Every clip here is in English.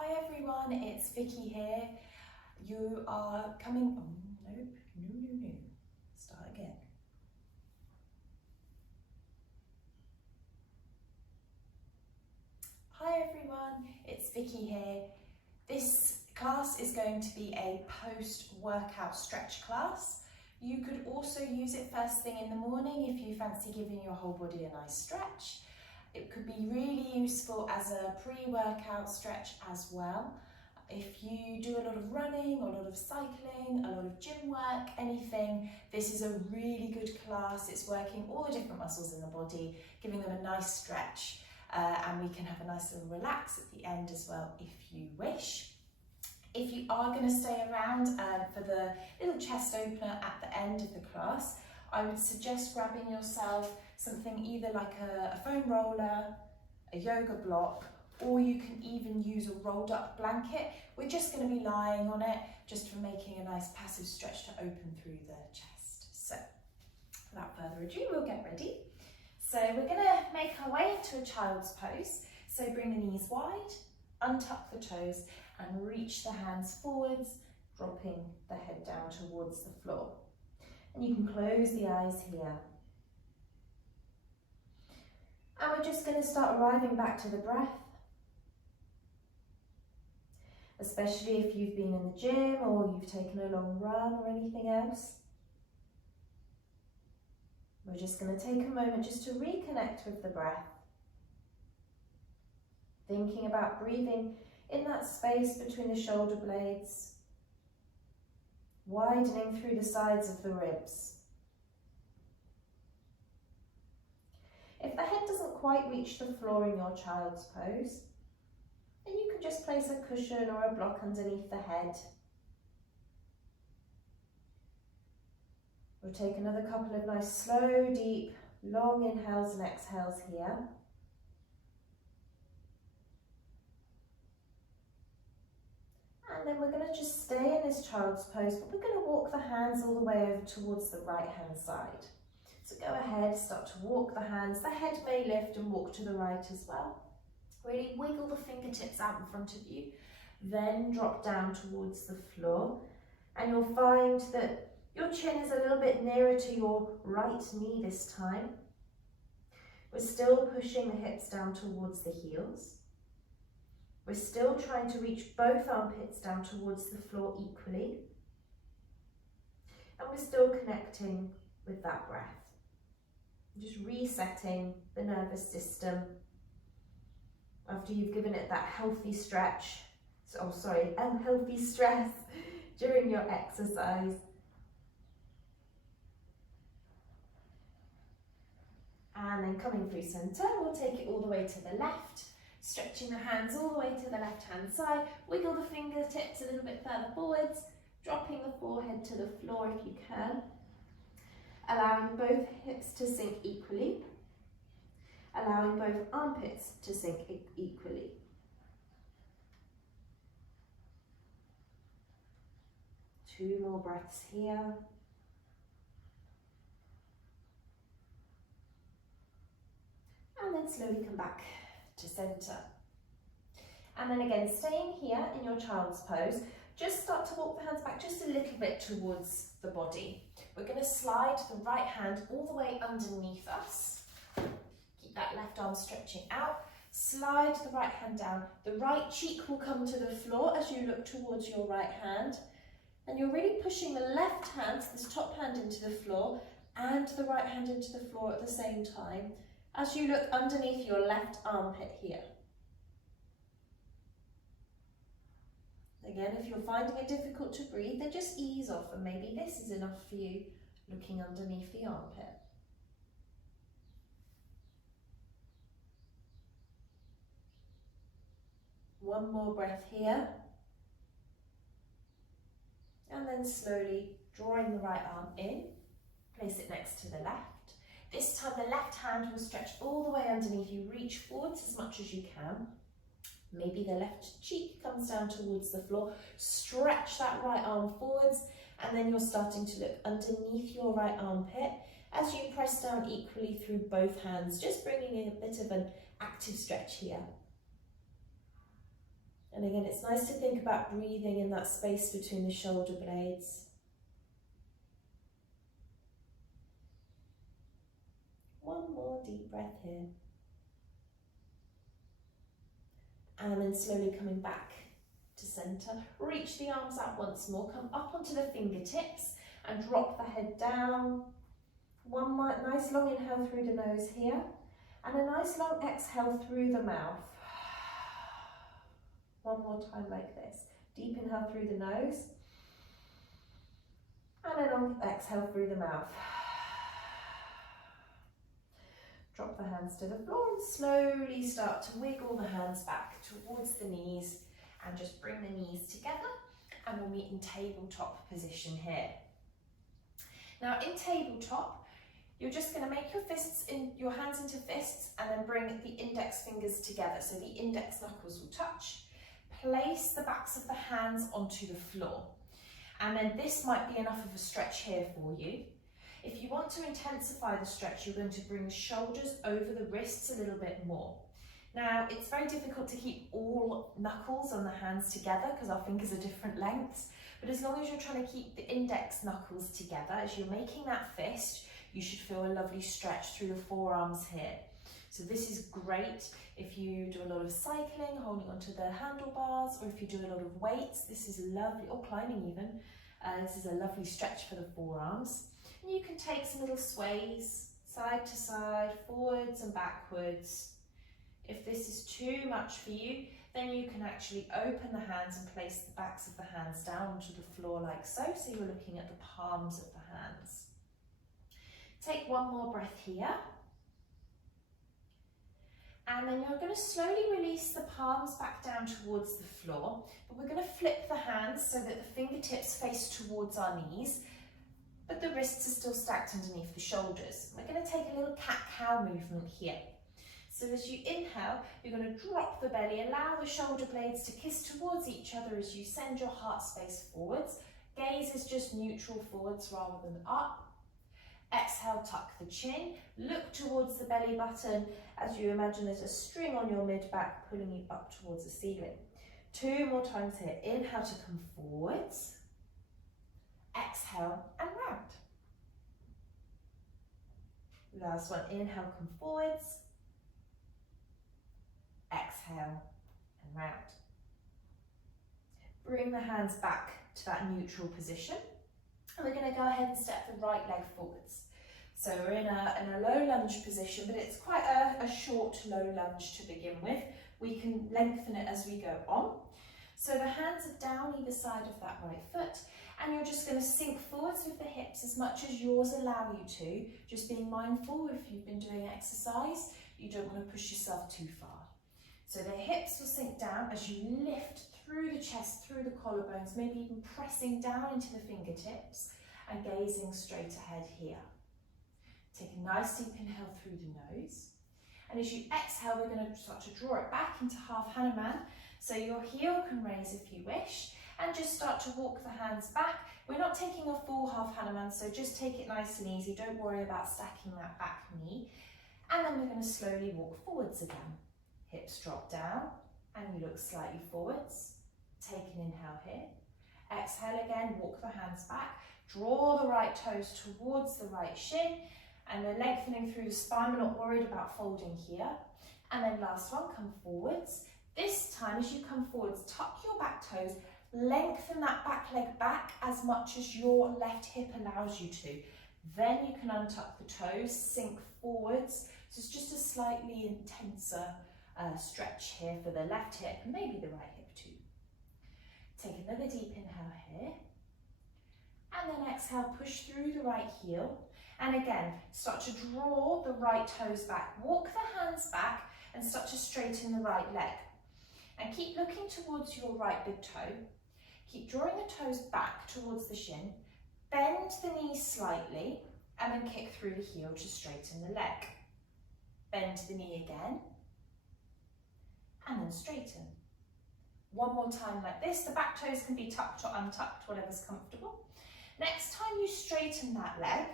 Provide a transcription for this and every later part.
Hi everyone, it's Vicky here. You are coming, no. Start again. Hi everyone, it's Vicky here. This class is going to be a post-workout stretch class. You could also use it first thing in the morning if you fancy giving your whole body a nice stretch. It could be really useful as a pre-workout stretch as well. If you do a lot of running, a lot of cycling, a lot of gym work, anything, this is a really good class. It's working all the different muscles in the body, giving them a nice stretch, and we can have a nice little relax at the end as well if you wish. If you are going to stay around for the little chest opener at the end of the class, I would suggest grabbing yourself something either like a foam roller, a yoga block, or you can even use a rolled up blanket. We're just going to be lying on it just for making a nice passive stretch to open through the chest. So without further ado, we'll get ready. So we're going to make our way into a child's pose. So bring the knees wide, untuck the toes and reach the hands forwards, dropping the head down towards the floor. And you can close the eyes here. And we're just going to start arriving back to the breath. Especially if you've been in the gym or you've taken a long run or anything else. We're just going to take a moment just to reconnect with the breath. Thinking about breathing in that space between the shoulder blades, widening through the sides of the ribs. If the head doesn't quite reach the floor in your child's pose, then you can just place a cushion or a block underneath the head. We'll take another couple of nice, slow, deep, long inhales and exhales here. And then we're going to just stay in this child's pose, but we're going to walk the hands all the way over towards the right hand side. So go ahead, start to walk the hands. The head may lift and walk to the right as well. Really wiggle the fingertips out in front of you, then drop down towards the floor. And you'll find that your chin is a little bit nearer to your right knee this time. We're still pushing the hips down towards the heels. We're still trying to reach both armpits down towards the floor equally. And we're still connecting with that breath. Just resetting the nervous system after you've given it that healthy stretch, healthy stress during your exercise. And then coming through centre, we'll take it all the way to the left, stretching the hands all the way to the left hand side, wiggle the fingertips a little bit further forwards, dropping the forehead to the floor if you can, allowing both hips to sink equally, allowing both armpits to sink equally. Two more breaths here. And then slowly come back to centre. And then again, staying here in your child's pose, just start to walk the hands back just a little bit towards the body. We're going to slide the right hand all the way underneath us. Keep that left arm stretching out. Slide the right hand down. The right cheek will come to the floor as you look towards your right hand. And you're really pushing the left hand, this top hand, into the floor and the right hand into the floor at the same time as you look underneath your left armpit here. Again, if you're finding it difficult to breathe, then just ease off and maybe this is enough for you, looking underneath the armpit. One more breath here. And then slowly drawing the right arm in, place it next to the left. This time the left hand will stretch all the way underneath you, reach forwards as much as you can. Maybe the left cheek comes down towards the floor. Stretch that right arm forwards, and then you're starting to look underneath your right armpit as you press down equally through both hands, just bringing in a bit of an active stretch here. And again, it's nice to think about breathing in that space between the shoulder blades. One more deep breath here. And then slowly coming back to center. Reach the arms out once more. Come up onto the fingertips and drop the head down. One more nice long inhale through the nose here. And a nice long exhale through the mouth. One more time like this. Deep inhale through the nose. And a long exhale through the mouth. Drop the hands to the floor and slowly start to wiggle the hands back towards the knees and just bring the knees together, and we'll meet in tabletop position here. Now in tabletop, you're just going to make your hands into fists and then bring the index fingers together so the index knuckles will touch. Place the backs of the hands onto the floor, and then this might be enough of a stretch here for you. If you want to intensify the stretch, you're going to bring the shoulders over the wrists a little bit more. Now, it's very difficult to keep all knuckles on the hands together because our fingers are different lengths, but as long as you're trying to keep the index knuckles together, as you're making that fist, you should feel a lovely stretch through the forearms here. So this is great if you do a lot of cycling, holding onto the handlebars, or if you do a lot of weights. This is lovely, or climbing even. This is a lovely stretch for the forearms. And you can take some little sways, side to side, forwards and backwards. If this is too much for you, then you can actually open the hands and place the backs of the hands down onto the floor like so, so you're looking at the palms of the hands. Take one more breath here. And then you're going to slowly release the palms back down towards the floor, but we're going to flip the hands so that the fingertips face towards our knees, but the wrists are still stacked underneath the shoulders. We're going to take a little cat-cow movement here. So as you inhale, you're going to drop the belly, allow the shoulder blades to kiss towards each other as you send your heart space forwards. Gaze is just neutral forwards rather than up. Exhale, tuck the chin, look towards the belly button as you imagine there's a string on your mid-back pulling you up towards the ceiling. Two more times here. Inhale to come forwards. Exhale and round. Last one, inhale, come forwards. Exhale and round. Bring the hands back to that neutral position. And we're going to go ahead and step the right leg forwards. So we're in a low lunge position, but it's quite a short low lunge to begin with. We can lengthen it as we go on. So the hands are down either side of that right foot, and you're just going to sink forwards with the hips as much as yours allow you to, just being mindful if you've been doing exercise, you don't want to push yourself too far. So the hips will sink down as you lift through the chest, through the collarbones, maybe even pressing down into the fingertips and gazing straight ahead here. Take a nice deep inhale through the nose. And as you exhale, we're going to start to draw it back into half Hanuman. So your heel can raise if you wish, and just start to walk the hands back. We're not taking a full half Hanuman, so just take it nice and easy. Don't worry about stacking that back knee. And then we're going to slowly walk forwards again. Hips drop down and you look slightly forwards. Take an inhale here. Exhale again, walk the hands back. Draw the right toes towards the right shin and then lengthening through the spine. We're not worried about folding here. And then last one, come forwards. This time as you come forwards, tuck your back toes, lengthen that back leg back as much as your left hip allows you to. Then you can untuck the toes, sink forwards. So it's just a slightly intenser stretch here for the left hip, maybe the right hip too. Take another deep inhale here. And then exhale, push through the right heel. And again, start to draw the right toes back. Walk the hands back and start to straighten the right leg. And keep looking towards your right big toe. Keep drawing the toes back towards the shin. Bend the knees slightly and then kick through the heel to straighten the leg. Bend the knee again and then straighten. One more time like this. The back toes can be tucked or untucked, whatever's comfortable. Next time you straighten that leg,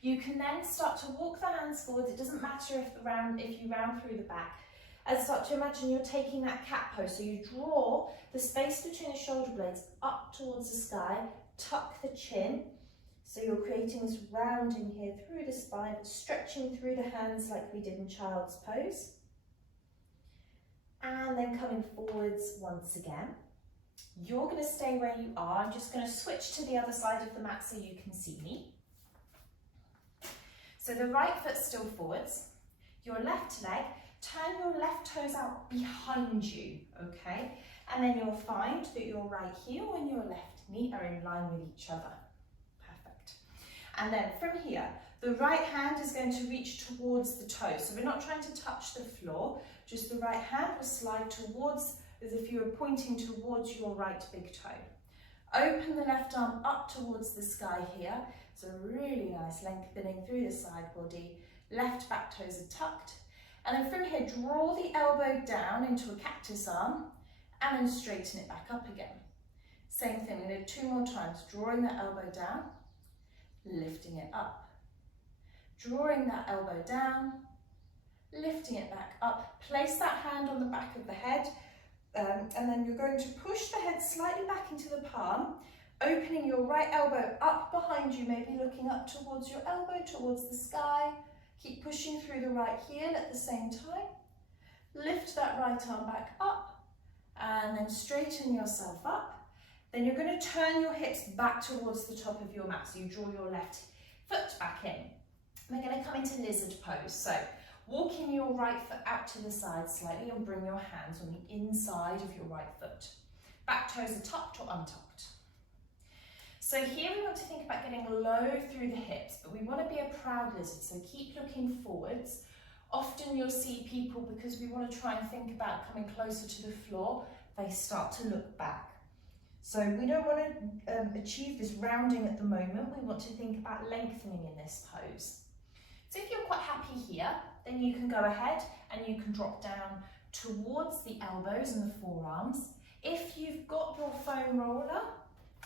you can then start to walk the hands forward. It doesn't matter if you round through the back. And start to imagine you're taking that cat pose. So you draw the space between the shoulder blades up towards the sky, tuck the chin. So you're creating this rounding here through the spine, stretching through the hands like we did in child's pose. And then coming forwards once again. You're going to stay where you are. I'm just going to switch to the other side of the mat so you can see me. So the right foot still forwards. Your left leg, turn your left toes out behind you, okay? And then you'll find that your right heel and your left knee are in line with each other. Perfect. And then from here, the right hand is going to reach towards the toes. So we're not trying to touch the floor, just the right hand will slide towards, as if you were pointing towards your right big toe. Open the left arm up towards the sky here. So really nice lengthening through the side body. Left back toes are tucked. And then from here, draw the elbow down into a cactus arm and then straighten it back up again. Same thing, we're going to do 2 more times. Drawing the elbow down, lifting it up. Drawing that elbow down, lifting it back up. Place that hand on the back of the head, and then you're going to push the head slightly back into the palm, opening your right elbow up behind you, maybe looking up towards your elbow, towards the sky. Keep pushing through the right heel at the same time. Lift that right arm back up, and then straighten yourself up. Then you're going to turn your hips back towards the top of your mat, so you draw your left foot back in. We're going to come into lizard pose. So walking your right foot out to the side slightly and bring your hands on the inside of your right foot. Back toes are tucked or untucked. So here we want to think about getting low through the hips, but we want to be a proud lizard, so keep looking forwards. Often you'll see people, because we want to try and think about coming closer to the floor, they start to look back. So we don't want to achieve this rounding at the moment, we want to think about lengthening in this pose. So if you're quite happy here, then you can go ahead and you can drop down towards the elbows and the forearms. If you've got your foam roller,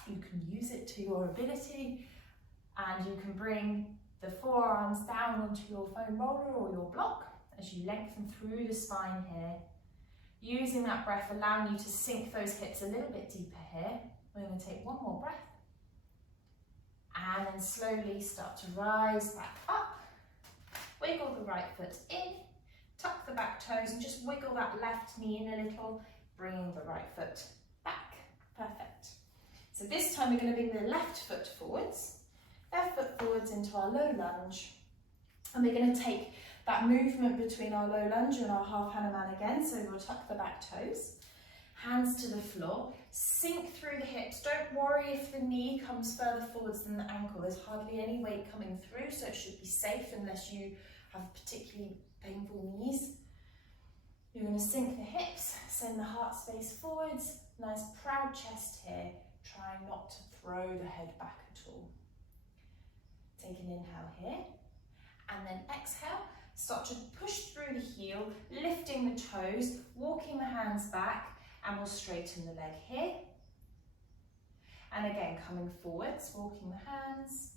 you can use it to your ability, and you can bring the forearms down onto your foam roller or your block as you lengthen through the spine here. Using that breath, allowing you to sink those hips a little bit deeper here. We're going to take 1 more breath. And then slowly start to rise back up. Wiggle the right foot in, tuck the back toes, and just wiggle that left knee in a little, bringing the right foot back. Perfect. So this time we're going to bring the left foot forwards into our low lunge, and we're going to take that movement between our low lunge and our half Hanuman again. So we'll tuck the back toes, hands to the floor, sink through the hips. Don't worry if the knee comes further forwards than the ankle. There's hardly any weight coming through, so it should be safe unless you have particularly painful knees. You're going to sink the hips, send the heart space forwards. Nice proud chest here. Try not to throw the head back at all. Take an inhale here, and then exhale. Start to push through the heel, lifting the toes, walking the hands back, and we'll straighten the leg here. And again, coming forwards, walking the hands,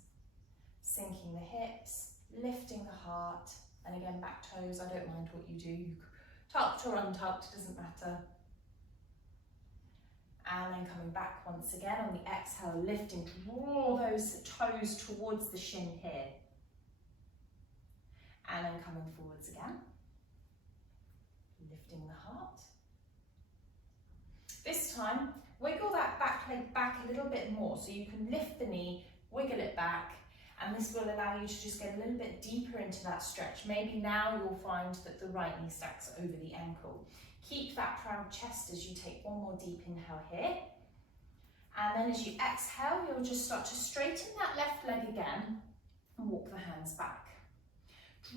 sinking the hips, lifting the heart, and again, back toes. I don't mind what you do, tucked or untucked, doesn't matter. And then coming back once again on the exhale, lifting, draw those toes towards the shin here. And then coming forwards again, lifting the heart. This time, wiggle that back leg back a little bit more, so you can lift the knee, wiggle it back, and this will allow you to just get a little bit deeper into that stretch. Maybe now you'll find that the right knee stacks over the ankle. Keep that proud chest as you take 1 more deep inhale here. And then as you exhale, you'll just start to straighten that left leg again and walk the hands back.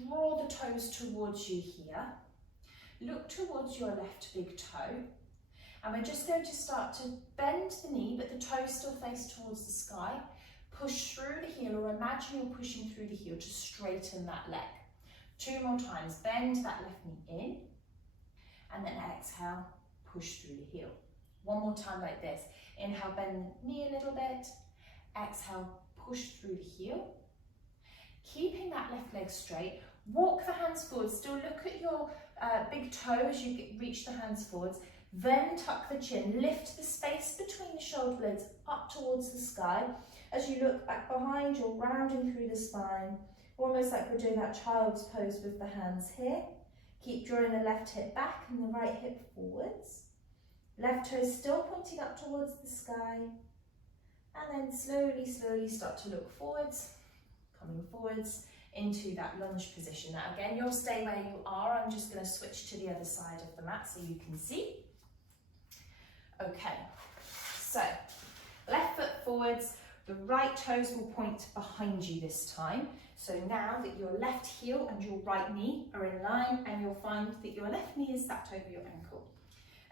Draw the toes towards you here. Look towards your left big toe. And we're just going to start to bend the knee, but the toes still face towards the sky. Push through the heel, or imagine you're pushing through the heel to straighten that leg. 2 more times. Bend that left knee in. And then exhale, push through the heel. 1 more time like this. Inhale, bend the knee a little bit. Exhale, push through the heel. Keeping that left leg straight, Walk the hands forward, still look at your big toe as you reach the hands forwards, then tuck the chin, lift the space between the shoulder blades up towards the sky. As you look back behind, you're rounding through the spine, almost like we're doing that child's pose with the hands here. Keep drawing the left hip back and the right hip forwards. Left toe still pointing up towards the sky. And then slowly, slowly start to look forwards, coming forwards into that lunge position. Now again, you'll stay where you are. I'm just going to switch to the other side of the mat so you can see. Okay, so left foot forwards, the right toes will point behind you this time. So now that your left heel and your right knee are in line, and you'll find that your left knee is stacked over your ankle.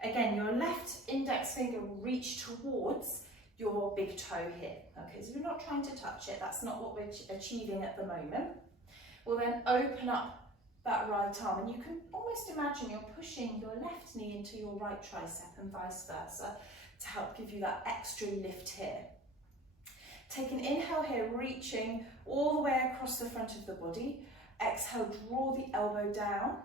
Again, your left index finger will reach towards your big toe here. Okay, so we're not trying to touch it, that's not what we're achieving at the moment. We'll then open up that right arm, and you can almost imagine you're pushing your left knee into your right tricep and vice versa to help give you that extra lift here. Take an inhale here, reaching all the way across the front of the body. Exhale, draw the elbow down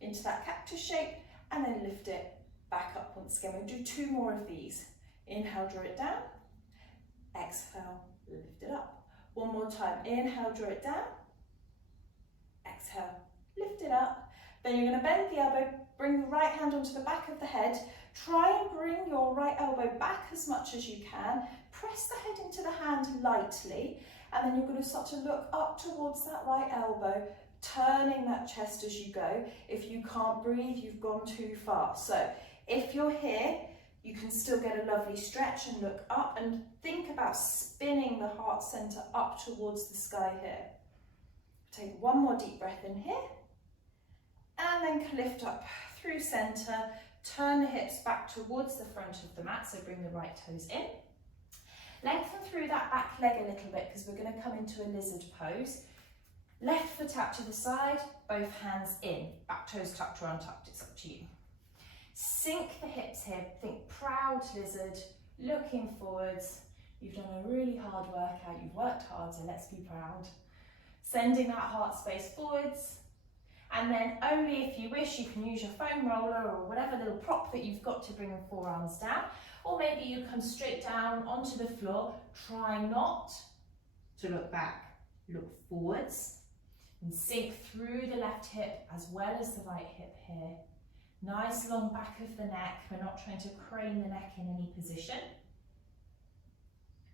into that cactus shape, and then lift it back up once again. We'll do 2 more of these. Inhale, draw it down. Exhale, lift it up. 1 more time. Inhale, draw it down. Exhale, lift it up. Then you're going to bend the elbow, bring the right hand onto the back of the head. Try and bring your right elbow back as much as you can. Press the head into the hand lightly, and then you're going to start to look up towards that right elbow, turning that chest as you go. If you can't breathe, you've gone too far. So if you're here, you can still get a lovely stretch and look up, and think about spinning the heart center up towards the sky here. Take 1 more deep breath in here, and then lift up through center. Turn the hips back towards the front of the mat, so bring the right toes in. Lengthen through that back leg a little bit, because we're going to come into a lizard pose. Left foot out to the side, both hands in. Back toes tucked or untucked, it's up to you. Sink the hips here, think proud lizard, looking forwards. You've done a really hard workout, you've worked hard, so let's be proud. Sending that heart space forwards. And then only if you wish, you can use your foam roller or whatever little prop that you've got to bring the forearms down. Or maybe you come straight down onto the floor. Try not to look back, look forwards. And sink through the left hip as well as the right hip here. Nice long back of the neck. We're not trying to crane the neck in any position.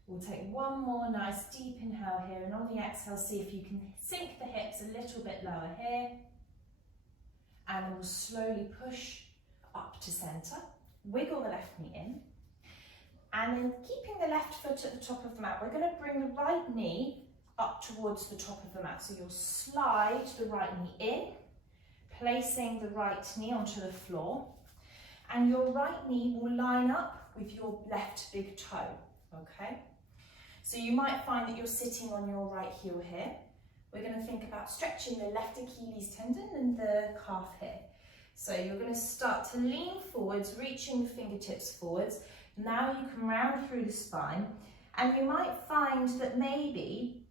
We'll take 1 more nice deep inhale here, and on the exhale, see if you can sink the hips a little bit lower here. And then we'll slowly push up to center. Wiggle the left knee in. And then keeping the left foot at the top of the mat, we're going to bring the right knee up towards the top of the mat. So you'll slide the right knee in, placing the right knee onto the floor. And your right knee will line up with your left big toe, okay? So you might find that you're sitting on your right heel here. We're going to think about stretching the left Achilles tendon and the calf here. So you're going to start to lean forwards, reaching the fingertips forwards. Now you can round through the spine, and you might find that maybe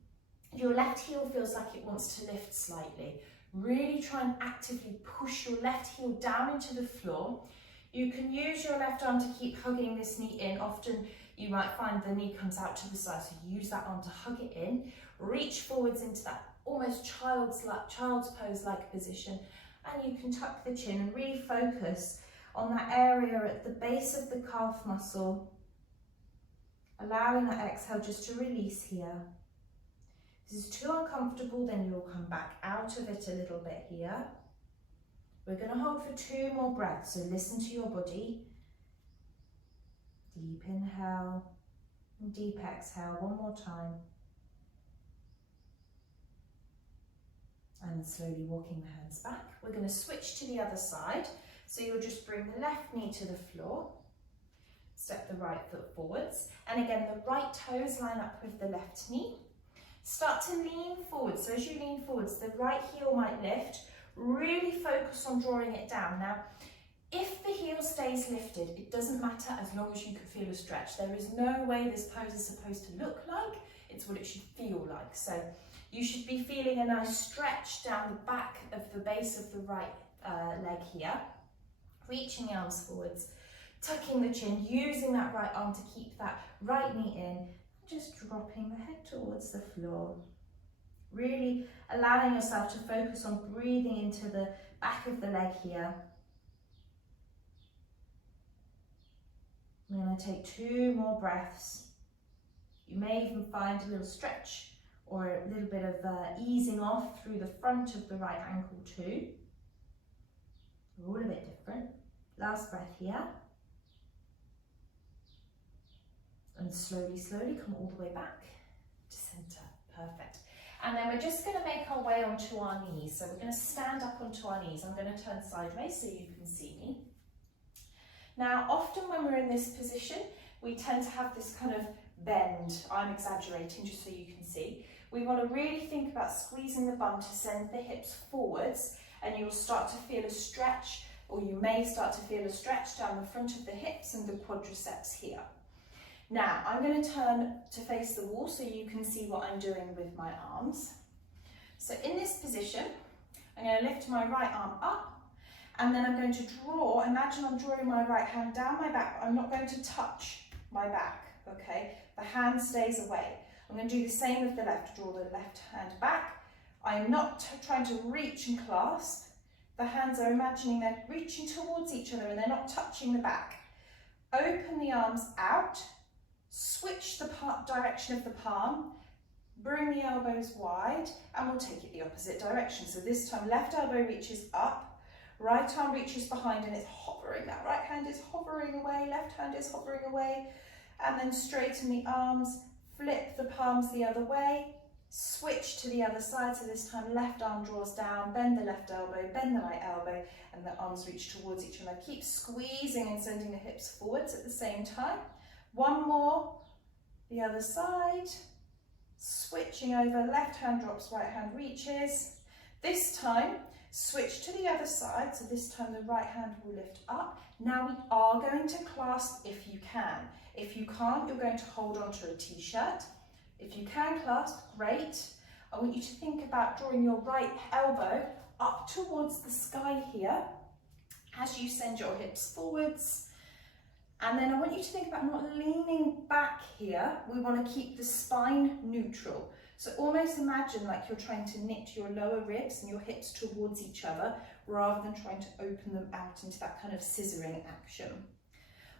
your left heel feels like it wants to lift slightly. Really try and actively push your left heel down into the floor. You can use your left arm to keep hugging this knee in. Often you might find the knee comes out to the side, so use that arm to hug it in. Reach forwards into that almost child's pose-like position, and you can tuck the chin and really focus on that area at the base of the calf muscle, allowing that exhale just to release here. If this is too uncomfortable, then you'll come back out of it a little bit here. We're going to hold for 2 more breaths, so listen to your body. Deep inhale and deep exhale, 1 more time. And slowly walking the hands back. We're going to switch to the other side. So you'll just bring the left knee to the floor. Step the right foot forwards. And again, the right toes line up with the left knee. Start to lean forward. So as you lean forwards, the right heel might lift. Really focus on drawing it down. Now, if the heel stays lifted, it doesn't matter as long as you can feel a stretch. There is no way this pose is supposed to look like. It's what it should feel like. So You should be feeling a nice stretch down the back of the base of the right leg here. Reaching the arms forwards, tucking the chin, using that right arm to keep that right knee in, just dropping the head towards the floor. Really allowing yourself to focus on breathing into the back of the leg here. I'm going to take 2 more breaths. You may even find a little stretch or a little bit of easing off through the front of the right ankle too. All a bit different. Last breath here. And slowly, slowly come all the way back to centre. Perfect. And then we're just going to make our way onto our knees. So we're going to stand up onto our knees. I'm going to turn sideways so you can see me. Now, often when we're in this position, we tend to have this kind of bend. I'm exaggerating just so you can see. We want to really think about squeezing the bum to send the hips forwards, and you'll start to feel a stretch, or you may start to feel a stretch down the front of the hips and the quadriceps here. Now, I'm going to turn to face the wall so you can see what I'm doing with my arms. So in this position, I'm going to lift my right arm up, and then I'm going to draw, imagine I'm drawing my right hand down my back, but I'm not going to touch my back, okay? The hand stays away. I'm going to do the same with the left, draw the left hand back. I'm not trying to reach and clasp. The hands are imagining they're reaching towards each other and they're not touching the back. Open the arms out, switch the direction of the palm, bring the elbows wide, and we'll take it the opposite direction. So this time left elbow reaches up, right arm reaches behind and it's hovering. That right hand is hovering away, left hand is hovering away, and then straighten the arms, flip the palms the other way, switch to the other side. So this time left arm draws down, bend the left elbow, bend the right elbow, and the arms reach towards each other. Keep squeezing and sending the hips forwards at the same time. One more, the other side, switching over, left hand drops, right hand reaches. This time, switch to the other side, so this time the right hand will lift up. Now we are going to clasp if you can. If you can't, you're going to hold on to a t-shirt. If you can clasp, great. I want you to think about drawing your right elbow up towards the sky here as you send your hips forwards. And then I want you to think about not leaning back here. We want to keep the spine neutral. So almost imagine like you're trying to knit your lower ribs and your hips towards each other rather than trying to open them out into that kind of scissoring action.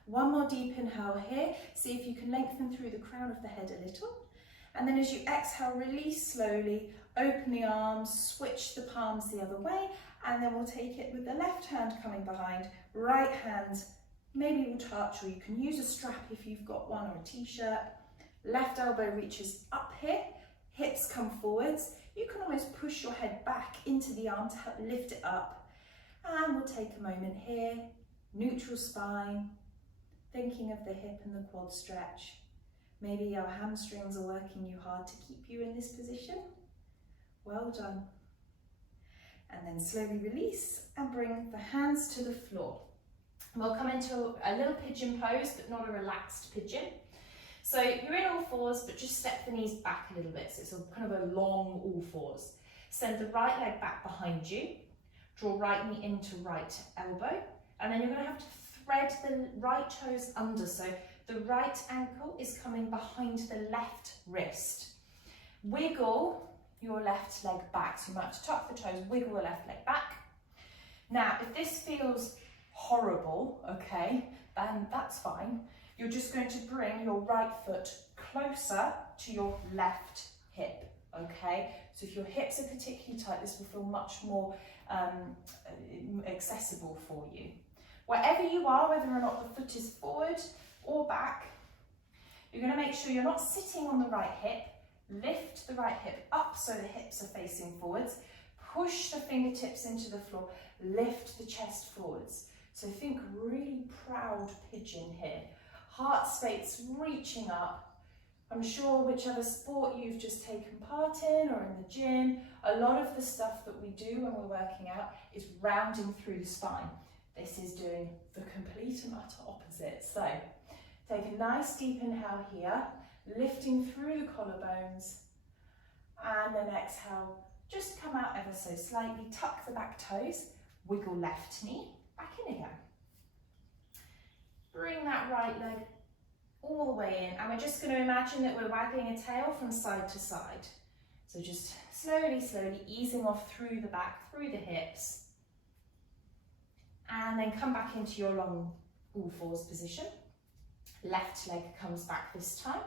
One more deep inhale here. See if you can lengthen through the crown of the head a little. And then as you exhale, release slowly, open the arms, switch the palms the other way, and then we'll take it with the left hand coming behind, right hand maybe will touch, or you can use a strap if you've got one, or a t-shirt. Left elbow reaches up here, hips come forwards. You can almost push your head back into the arm to help lift it up. And we'll take a moment here, neutral spine, thinking of the hip and the quad stretch. Maybe your hamstrings are working you hard to keep you in this position. Well done. And then slowly release and bring the hands to the floor. We'll come into a little pigeon pose, but not a relaxed pigeon. So you're in all fours, but just step the knees back a little bit. So it's a kind of a long all fours. Send the right leg back behind you. Draw right knee into right elbow. And then you're going to have to thread the right toes under. So the right ankle is coming behind the left wrist. Wiggle your left leg back. So you might have to tuck the toes, wiggle the left leg back. Now, if this feels horrible, okay, then that's fine. You're just going to bring your right foot closer to your left hip, okay? So if your hips are particularly tight, this will feel much more accessible for you. Wherever you are, whether or not the foot is forward or back, you're going to make sure you're not sitting on the right hip. Lift the right hip up so the hips are facing forwards. Push the fingertips into the floor. Lift the chest forwards. So think really proud pigeon here. Heart space reaching up. I'm sure whichever sport you've just taken part in or in the gym, a lot of the stuff that we do when we're working out is rounding through the spine. This is doing the complete and utter opposite. So take a nice deep inhale here, lifting through the collarbones, And then exhale, just come out ever so slightly, tuck the back toes, wiggle left knee, back in again. Bring that right leg all the way in, and we're just going to imagine that we're wagging a tail from side to side. So just slowly, slowly easing off through the back, through the hips, and then come back into your long all fours position. Left leg comes back this time.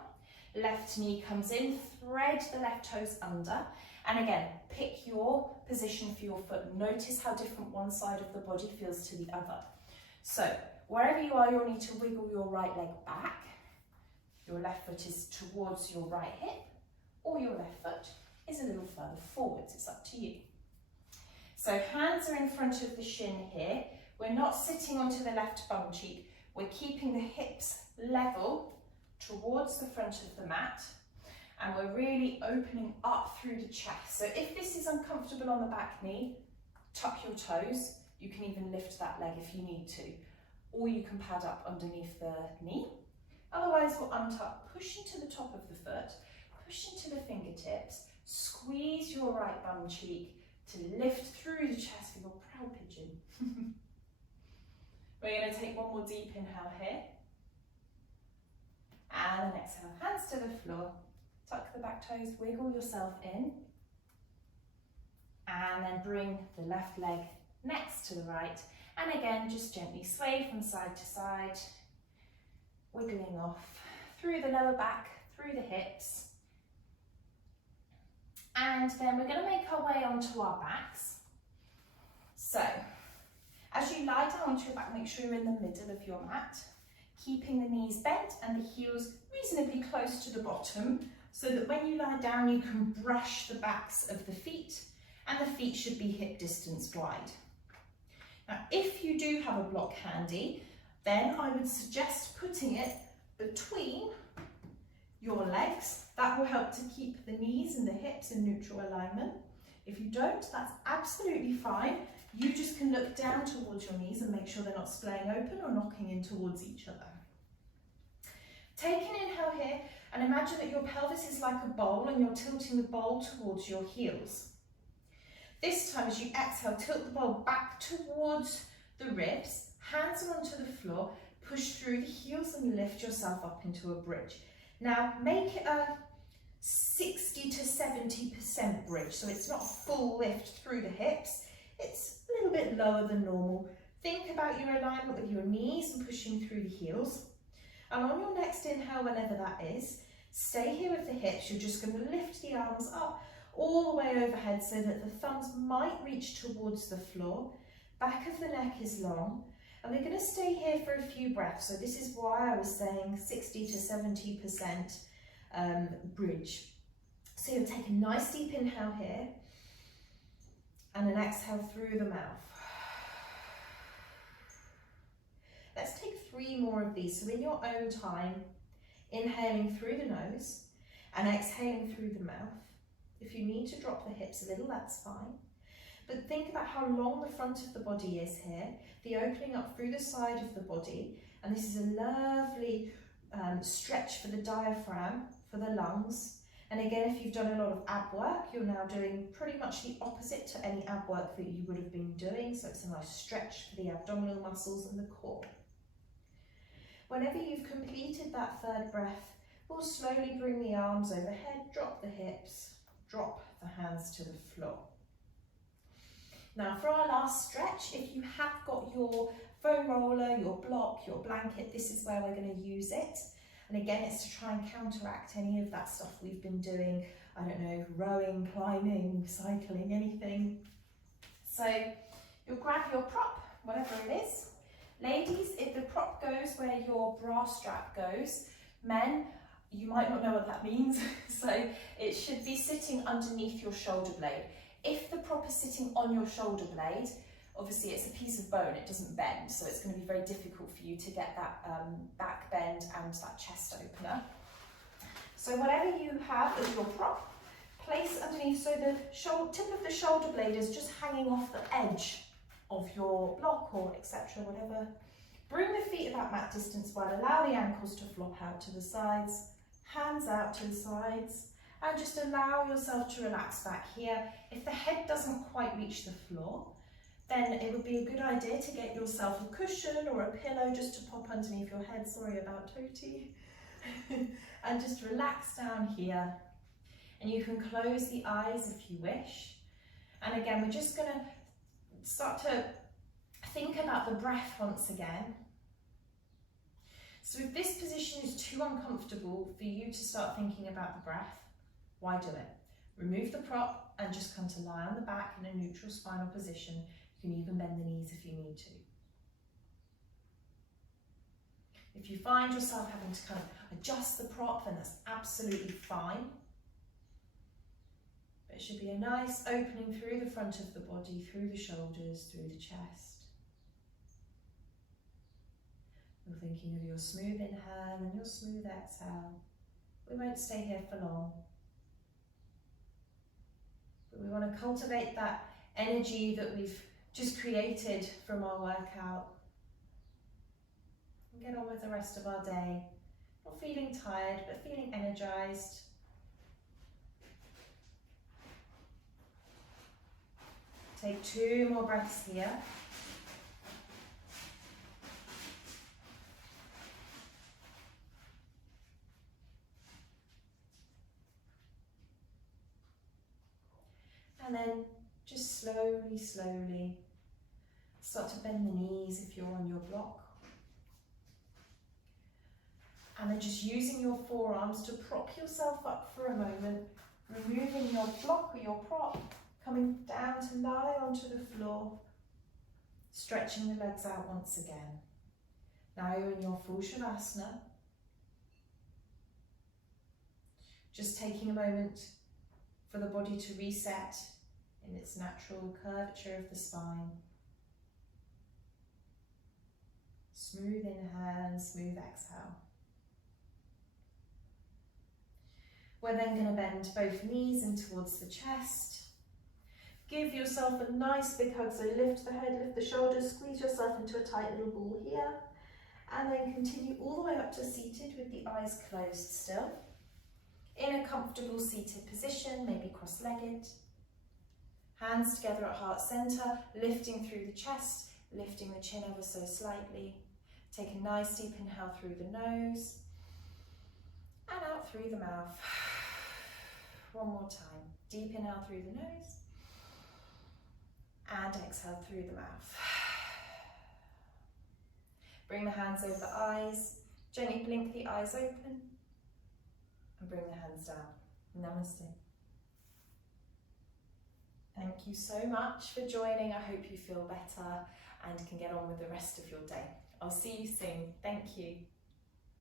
Left knee comes in, thread the left toes under, and again, pick your position for your foot. Notice how different one side of the body feels to the other. So wherever you are, you'll need to wiggle your right leg back. Your left foot is towards your right hip, or your left foot is a little further forwards. It's up to you. So hands are in front of the shin here. We're not sitting onto the left bum cheek. We're keeping the hips level towards the front of the mat, and we're really opening up through the chest. So if this is uncomfortable on the back knee, tuck your toes. You can even lift that leg if you need to, or you can pad up underneath the knee. Otherwise, we'll untuck, push into the top of the foot, push into the fingertips, squeeze your right bum cheek to lift through the chest for your proud pigeon. We're going to take one more deep inhale here. And then exhale, hands to the floor, tuck the back toes, wiggle yourself in. And then bring the left leg next to the right. And again, just gently sway from side to side, wiggling off through the lower back, through the hips. And then we're going to make our way onto our backs. So, as you lie down onto your back, make sure you're in the middle of your mat, keeping the knees bent and the heels reasonably close to the bottom, so that when you lie down, you can brush the backs of the feet, and the feet should be hip distance wide. Now, if you do have a block handy, then I would suggest putting it between your legs. That will help to keep the knees and the hips in neutral alignment. If you don't, that's absolutely fine. You just can look down towards your knees and make sure they're not splaying open or knocking in towards each other. Take an inhale here and imagine that your pelvis is like a bowl and you're tilting the bowl towards your heels. This time, as you exhale, tilt the bowl back towards the ribs, hands are onto the floor, push through the heels and lift yourself up into a bridge. Now, make it a 60 to 70% bridge, so it's not a full lift through the hips, it's a little bit lower than normal. Think about your alignment with your knees and pushing through the heels. And on your next inhale, whenever that is, stay here with the hips. You're just going to lift the arms up all the way overhead so that the thumbs might reach towards the floor. Back of the neck is long. And we're going to stay here for a few breaths. So this is why I was saying 60 to 70% bridge. So you'll take a nice deep inhale here and an exhale through the mouth. Let's take 3 more of these. So in your own time, inhaling through the nose and exhaling through the mouth. If you need to drop the hips a little, that's fine. But think about how long the front of the body is here, the opening up through the side of the body, and this is a lovely stretch for the diaphragm, for the lungs. And again, if you've done a lot of ab work, you're now doing pretty much the opposite to any ab work that you would have been doing, so it's a nice stretch for the abdominal muscles and the core. Whenever you've completed that third breath, we'll slowly bring the arms overhead, drop the hips, drop the hands to the floor. Now for our last stretch, if you have got your foam roller, your block, your blanket, this is where we're going to use it. And again, it's to try and counteract any of that stuff we've been doing, I don't know, rowing, climbing, cycling, anything. So you'll grab your prop, whatever it is. Ladies, if the prop goes where your bra strap goes, men, you might not know what that means, so it should be sitting underneath your shoulder blade. If the prop is sitting on your shoulder blade, obviously it's a piece of bone, it doesn't bend, so it's going to be very difficult for you to get that back bend and that chest opener. So whatever you have as your prop, place underneath, so the tip of the shoulder blade is just hanging off the edge of your block or etc, whatever. Bring the feet about mat distance wide, allow the ankles to flop out to the sides, hands out to the sides, And just allow yourself to relax back here. If the head doesn't quite reach the floor, then it would be a good idea to get yourself a cushion or a pillow just to pop underneath your head. Sorry about Toti. And just relax down here. And you can close the eyes if you wish. And again, we're just going to start to think about the breath once again. So if this position is too uncomfortable for you to start thinking about the breath, why do it? Remove the prop and just come to lie on the back in a neutral spinal position. You can even bend the knees if you need to. If you find yourself having to kind of adjust the prop, then that's absolutely fine. But it should be a nice opening through the front of the body, through the shoulders, through the chest. You're thinking of your smooth inhale and your smooth exhale. We won't stay here for long. But we want to cultivate that energy that we've just created from our workout. And get on with the rest of our day. Not feeling tired, but feeling energized. Take 2 more breaths here. And then just slowly, slowly start to bend the knees if you're on your block. And then just using your forearms to prop yourself up for a moment, removing your block or your prop, coming down to lie onto the floor, stretching the legs out once again. Now you're in your full Shavasana. Just taking a moment for the body to reset in its natural curvature of the spine. Smooth inhale and smooth exhale. We're then going to bend both knees in towards the chest. Give yourself a nice big hug, so lift the head, lift the shoulders, squeeze yourself into a tight little ball here. And then continue all the way up to seated with the eyes closed still. In a comfortable seated position, maybe cross-legged. Hands together at heart center, lifting through the chest, lifting the chin ever so slightly. Take a nice deep inhale through the nose and out through the mouth. One more time. Deep inhale through the nose and exhale through the mouth. Bring the hands over the eyes. Gently blink the eyes open and bring the hands down. Namaste. Thank you so much for joining. I hope you feel better and can get on with the rest of your day. I'll see you soon. Thank you.